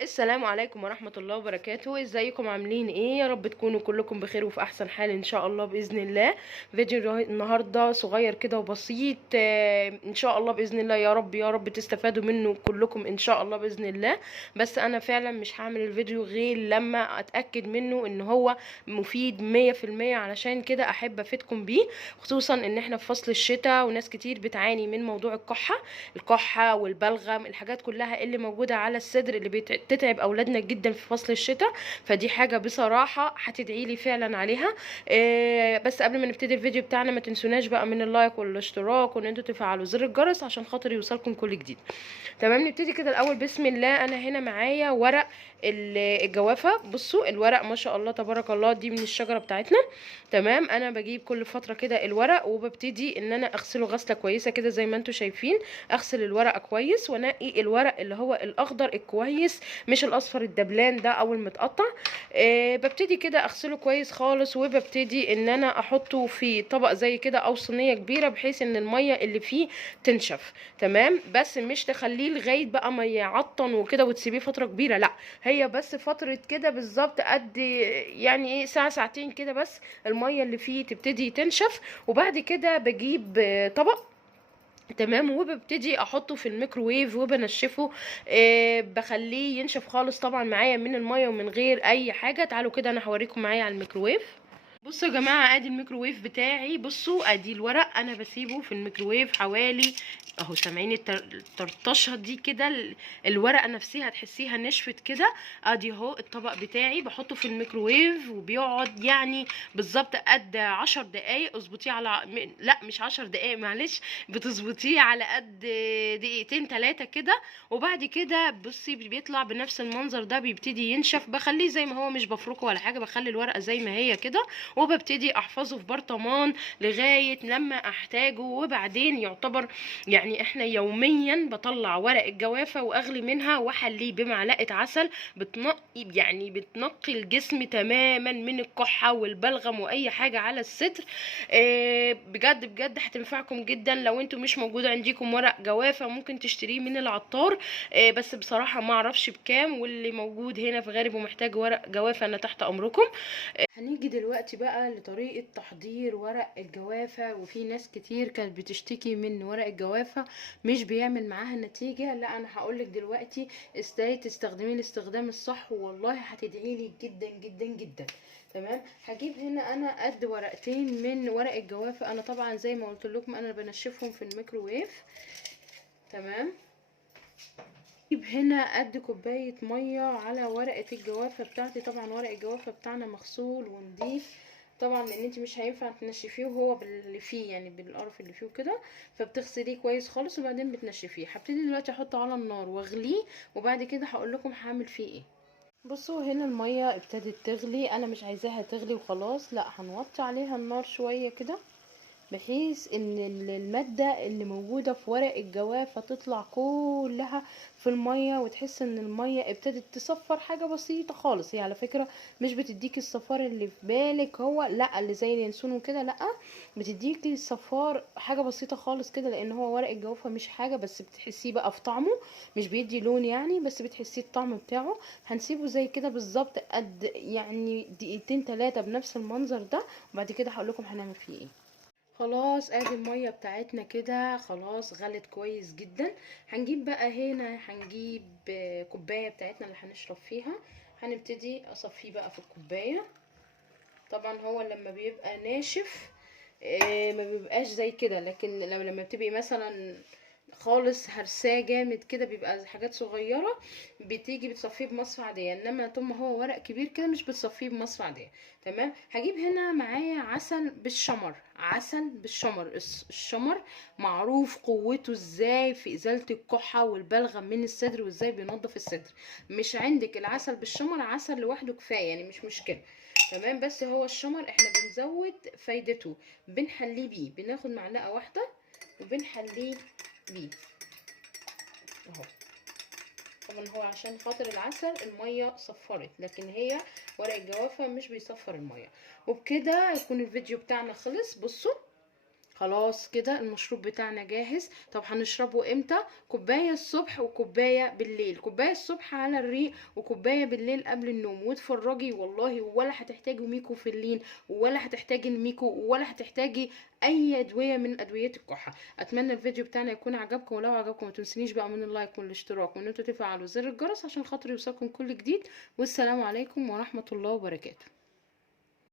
السلام عليكم ورحمة الله وبركاته. ازيكم عاملين ايه؟ يا رب تكونوا كلكم بخير وفي احسن حال ان شاء الله باذن الله. فيديو النهارده صغير كده وبسيط، ان شاء الله باذن الله. يا رب يا رب تستفادوا منه كلكم ان شاء الله باذن الله. بس انا فعلا مش هعمل الفيديو غير لما اتاكد منه ان هو مفيد 100%، علشان كده احب افيدكم بيه. خصوصا ان احنا في فصل الشتاء وناس كتير بتعاني من موضوع الكحة والبلغم، الحاجات كلها اللي موجودة على الصدر اللي بتتعب اولادنا جدا في فصل الشتاء. فدي حاجة بصراحة هتدعي لي فعلا عليها. بس قبل ما نبتدي الفيديو بتاعنا ما تنسوناش بقى من اللايك والاشتراك وان انتوا تفعلوا زر الجرس عشان خاطر يوصلكم كل جديد. تمام، نبتدي كده الاول. بسم الله. انا هنا معايا ورق الجوافه. بصوا الورق ما شاء الله تبارك الله، دي من الشجره بتاعتنا. تمام، انا بجيب كل فتره كده الورق وببتدي ان انا اغسله غسله كويسه كده زي ما انتم شايفين. اغسل الورقه كويس وانقي الورق اللي هو الاخضر الكويس، مش الاصفر الدبلان ده او المتقطع. ببتدي كده اغسله كويس خالص، وببتدي ان انا احطه في طبق زي كده او صينيه كبيره، بحيث ان الميه اللي فيه تنشف. تمام، بس مش تخليه لغايه بقى ما يعطن وكده وتسيبيه فتره كبيره، لا. هي بس فتره كده بالظبط قد يعني ايه ساعه ساعتين كده بس، الميه اللي فيه تبتدي تنشف. وبعد كده بجيب طبق. تمام، وببتدي احطه في الميكروويف وبنشفه. بخليه ينشف خالص طبعا معايا من الميه ومن غير اي حاجه. تعالوا كده انا هوريكم معايا على الميكروويف. بصوا يا جماعه، ادي الميكروويف بتاعي. بصوا ادي الورق، انا بسيبه في الميكروويف حوالي اهو. سامعين الطرطشه دي كده؟ الورقه نفسها هتحسيها نشفت كده. ادي اهو الطبق بتاعي، بحطه في الميكروويف وبيقعد يعني بالظبط قد 10 دقايق. اظبطيه على لا مش 10 دقايق، معلش، بتظبطيه على قد دقيقتين 3 كده. وبعد كده بصي بيطلع بنفس المنظر ده، بيبتدي ينشف. بخليه زي ما هو، مش بفركه ولا حاجه، بخلي الورقه زي ما هي كده. وببتدي احفظه في برطمان لغايه لما احتاجه. وبعدين يعتبر يعني احنا يوميا بطلع ورق الجوافه واغلي منها واحليه بمعلقه عسل. بتنقي الجسم تماما من الكحه والبلغم واي حاجه على الصدر. بجد بجد هتنفعكم جدا. لو انتوا مش موجود عندكم ورق جوافه ممكن تشتريه من العطار. بس بصراحه ما اعرفش بكام، واللي موجود هنا في غارب ومحتاج ورق جوافه انا تحت امركم. هنيجي دلوقتي بقى لطريقة تحضير ورق الجوافة. وفي ناس كتير كانت بتشتكي من ورق الجوافة مش بيعمل معاها نتيجة. لا، انا هقولك دلوقتي ازاي تستخدميه الاستخدام الصح، والله هتدعيلي جدا جدا جدا. تمام، هجيب هنا انا قد ورقتين من ورق الجوافة. انا طبعا زي ما قلت لكم انا بنشفهم في الميكروويف. تمام، اجيب هنا قد كوبايه ميه على ورقه الجوافه بتاعتي. طبعا ورق الجوافه بتاعنا مغسول ونضيف طبعا، لان انت مش هينفع تنشفيه وهو باللي فيه، يعني بالقرف اللي فيه وكده. فبتغسليه كويس خالص وبعدين بتنشفيه. هبتدي دلوقتي احطه على النار واغليه، وبعد كده هقول لكم هعمل فيه ايه. بصوا هنا الميه ابتدت تغلي. انا مش عايزاها تغلي وخلاص، لا، هنوطي عليها النار شويه كده، بحيث ان المادة اللي موجودة في ورق الجوافة تطلع كلها في المية، وتحس ان المية ابتدت تصفر حاجة بسيطة خالص. هي على فكرة مش بتديك الصفار اللي في بالك، هو لا اللي زي اليانسون وكده، لا، بتديك الصفار حاجة بسيطة خالص كده، لان هو ورق الجوافة مش حاجة، بس بتحسيه بقى في طعمه. مش بيدي لون يعني، بس بتحسيه الطعم بتاعه. هنسيبه زي كده بالظبط قد يعني دقيقتين 3 بنفس المنظر ده، وبعد كده هقولكم هنعمل فيه ايه. خلاص ادي المية بتاعتنا كده خلاص غلت كويس جدا. هنجيب بقى هنا، هنجيب كوباية بتاعتنا اللي هنشرب فيها. هنبتدي اصفيه بقى في الكوباية. طبعا هو لما بيبقى ناشف ما بيبقاش زي كده، لكن لما بتبقي مثلا خالص هرساه جامد كده بيبقى حاجات صغيره، بتيجي بتصفيه بمصفى عاديه. انما طول ما هو ورق كبير كده مش بتصفيه بمصفى عاديه. تمام، هجيب هنا معايا عسل بالشمر. عسل بالشمر، الشمر معروف قوته ازاي في ازاله الكحه والبلغم من الصدر، وازاي بينظف الصدر. مش عندك العسل بالشمر، عسل لوحده كفايه يعني، مش مشكله. تمام، بس هو الشمر احنا بنزود فايدته، بنحليه بيه، بناخد معلقه واحده وبنحليه بيه اهو. طبعا هو عشان خاطر العسل الميه صفرت، لكن هي ورق الجوافه مش بيصفر الميه. وبكده يكون الفيديو بتاعنا خلص. بصوا خلاص كده المشروب بتاعنا جاهز. طب هنشربه امتى؟ كوبايه الصبح وكوبايه بالليل، كوبايه الصبح على الريق وكوبايه بالليل قبل النوم، واتفرجي والله ولا هتحتاجي ميكوفيلين ولا هتحتاجي الميكو ولا هتحتاجي اي ادويه من ادويه الكحه. اتمنى الفيديو بتاعنا يكون عجبكم، ولو عجبكم ما تنسونيش بقى من اللايك والاشتراك وان انتوا تفعلوا زر الجرس عشان خاطر يوصلكم كل جديد. والسلام عليكم ورحمه الله وبركاته.